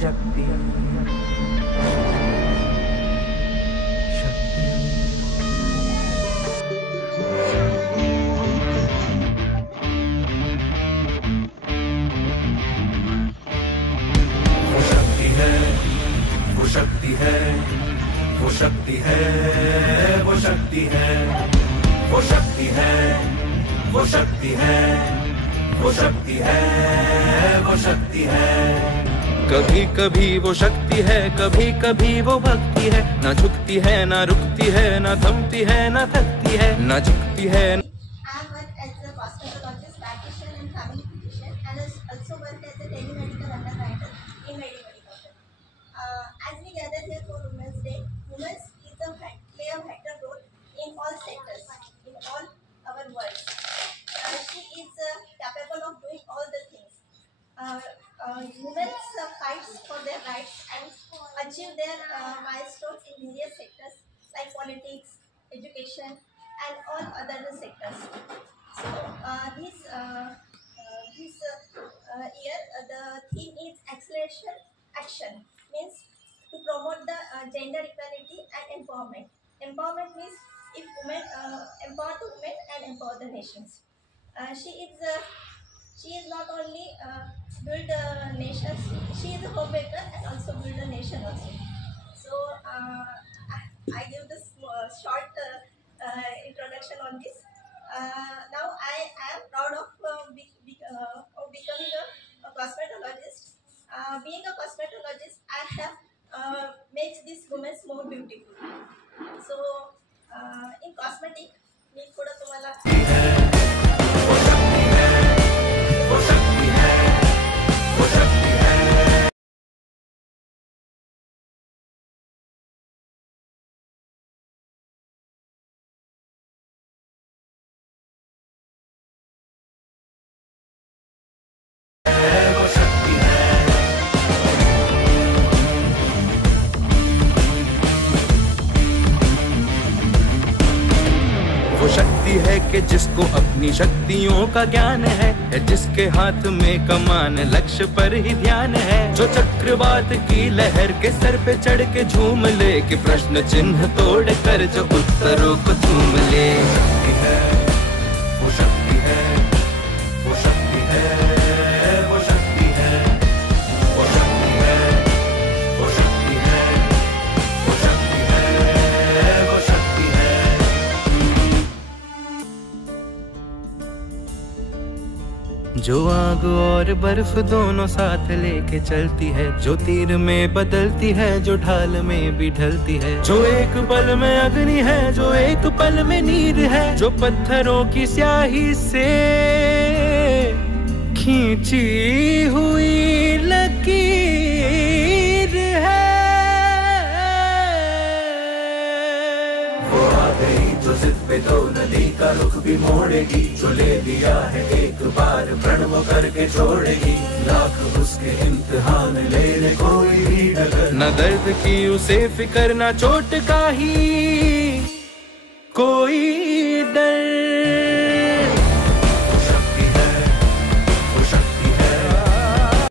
शक्ति शक्ति वो शक्ति है, वो शक्ति है, वो शक्ति है, वो शक्ति है, वो शक्ति है, वो शक्ति है, वो शक्ति है, वो शक्ति है। कभी कभी वो शक्ति है, कभी कभी वो भक्ति है, ना झुकती है ना रुकती है, ना थमती है ना थकती है, ना झुकती है। Women fight for their rights and achieve their milestones in various sectors like politics, education, and all other sectors. So this year the theme is acceleration action, means to promote the gender equality and empowerment. Empowerment means if women empower the women and empower the nations. She is not only build a nation, she is a homemaker and also build a nation also. So I give this short introduction on this. Now I am proud of becoming a cosmetologist. Being a cosmetologist, I have makes these women more beautiful. So in cosmetic, मी थोड़ा तुम्हाला वो शक्ति है कि जिसको अपनी शक्तियों का ज्ञान है, जिसके हाथ में कमान लक्ष्य पर ही ध्यान है, जो चक्रवात की लहर के सर पे चढ़ के झूम ले, कि प्रश्न चिन्ह तोड़ कर जो उत्तरों को चूम ले। वो शक्ति है, वो शक्ति है, वो शक्ति है, वो शक्ति है, वो शक्ति है, वो शक्ति है, वो शक्ति है। जो आग और बर्फ दोनों साथ लेके चलती है, जो तीर में बदलती है, जो ढाल में भी ढलती है, जो एक पल में अग्नि है, जो एक पल में नीर है, जो पत्थरों की स्याही से खींची हुई लकीर है। वो आ गई जो जिद पे तो नदी का रुख भी मोड़ेगी, जो ले लिया है एक बार प्रण वो करके छोड़ेगी, लाख उसके इम्तिहान ले ले कोई भी डगर, न दर्द की उसे फिक्र, न चोट का ही कोई डर।